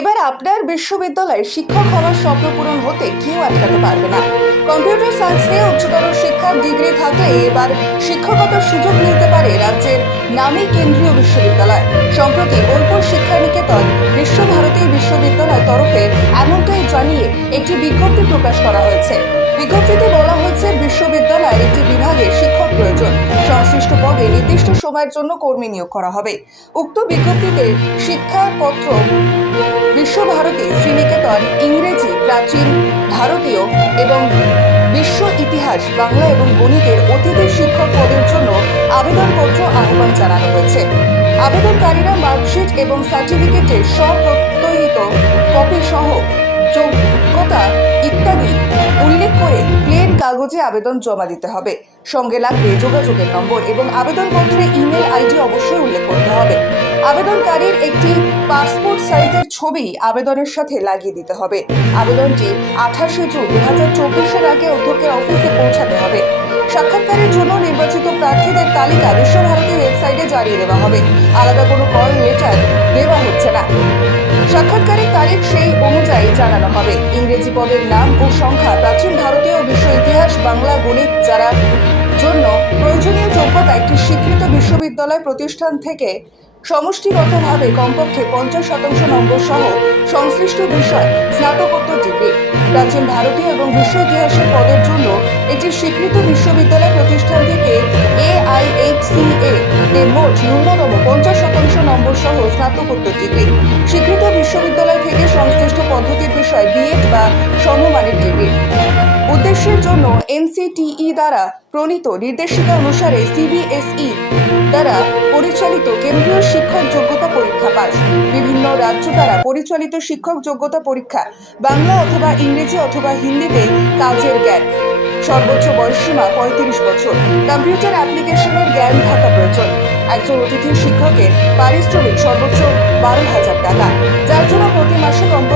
এবার আপনার বিশ্ববিদ্যালয়ে শিক্ষক হওয়ার স্বপ্ন পূরণ হতে কেউ আটকাতে পারবে না। কম্পিউটার সায়েন্স নিয়ে উচ্চতর শিক্ষার ডিগ্রি থাকলে এবার শিক্ষকতার সুযোগ মিলতে পারে রাজ্যের নামী কেন্দ্রীয় বিশ্ববিদ্যালয়। সম্প্রতি বোলপুর শিক্ষা নিকেতন বিশ্বভারতী বিশ্ববিদ্যালয় তরফে এমনটাই জানিয়ে একটি বিজ্ঞপ্তি প্রকাশ করা হয়েছে। বিজ্ঞপ্তিতে বলা হয়েছে, বিশ্ববিদ্যালয়ের একটি বিভাগে শিক্ষক প্রয়োজন। সংশ্লিষ্ট পদে নির্দিষ্ট সময়ের জন্য কর্মী নিয়োগ করা হবে। উক্ত বিজ্ঞপ্তিতে শিক্ষাপত্র বিশ্বভারতী শ্রীনিকেতন ইংরেজি, প্রাচীন ভারতীয় এবং বিশ্ব ইতিহাস, বাংলা এবং গণিতের অতিথি শিক্ষক পদের জন্য আবেদনপত্র আহ্বান জানানো হয়েছে। আবেদনকারীরা মার্কশিট এবং সার্টিফিকেটের স্বপ্রত্যয়িত কপি সহ যোগ্যতা ইত্যাদি উল্লেখ করে প্লেন কাগজে আবেদন জমা দিতে হবে। সঙ্গে লাগবে যোগাযোগের নম্বর এবং আবেদনপত্রে ইমেল আইডি অবশ্যই উল্লেখ করতে হবে। আবেদনকারীর একটি পাসপোর্ট সাইজের ছবি আবেদনের সাথে লাগিয়ে দিতে হবে। আবেদনটি 28 জুন 2024 আগে অধ্যক্ষের অফিসে পৌঁছাতে হবে। সাক্ষাৎকারের জন্য নির্বাচিত প্রার্থীদের তালিকা বিশ্বভারতী ওয়েবসাইটে জানিয়ে দেওয়া হবে। আলাদা কোনো কল লেটার দেওয়া হচ্ছে না। সাক্ষাৎকারের তারিখ সেই অনুযায়ী জানানো হবে। ইংরেজি পদের নাম ও সংখ্যা, প্রাচীন ভারতীয়, বিশ্ব ইতিহাস, বাংলা, গণিত যারা জন্য প্রয়োজনীয় যোগ্যতা একটি স্বীকৃত বিশ্ববিদ্যালয় প্রতিষ্ঠান থেকে সমষ্টিগতভাবে কমপক্ষে 50% নম্বর সহ সংশ্লিষ্ট বিষয় স্নাতকোত্তর ডিগ্রি। প্রাচীন ভারতীয় এবং বিশ্ব ইতিহাসের পদের জন্য একটি স্বীকৃত বিশ্ববিদ্যালয় প্রতিষ্ঠান থেকে AIHCA তে মোট ন্যূনতম 50% নম্বর সহ স্নাতকোত্তর ডিগ্রি। স্বীকৃত বিশ্ববিদ্যালয় থেকে সংশ্লিষ্ট পদ্ধতির বিষয় BEd বা সমমানের ডিগ্রি। উদ্দেশ্যের জন্য NCTE দ্বারা প্রণীত নির্দেশিকা অনুসারে CBSE দ্বারা পরিচালিত কেন্দ্রীয় শিক্ষক যোগ্যতা পরীক্ষা পাস। বিভিন্ন রাজ্য দ্বারা পরিচালিত শিক্ষক যোগ্যতা পরীক্ষা, বাংলা অথবা ইংরেজি অথবা হিন্দিতে কাজের জ্ঞান। সর্বোচ্চ বয়সসীমা 35 বছর। কম্পিউটার অ্যাপ্লিকেশনের জ্ঞান থাকা প্রয়োজন। একজন অতিথি শিক্ষকের পারিশ্রমিক সর্বোচ্চ 12,000 টাকা, যার জন্য প্রতি মাসে কমপক্ষে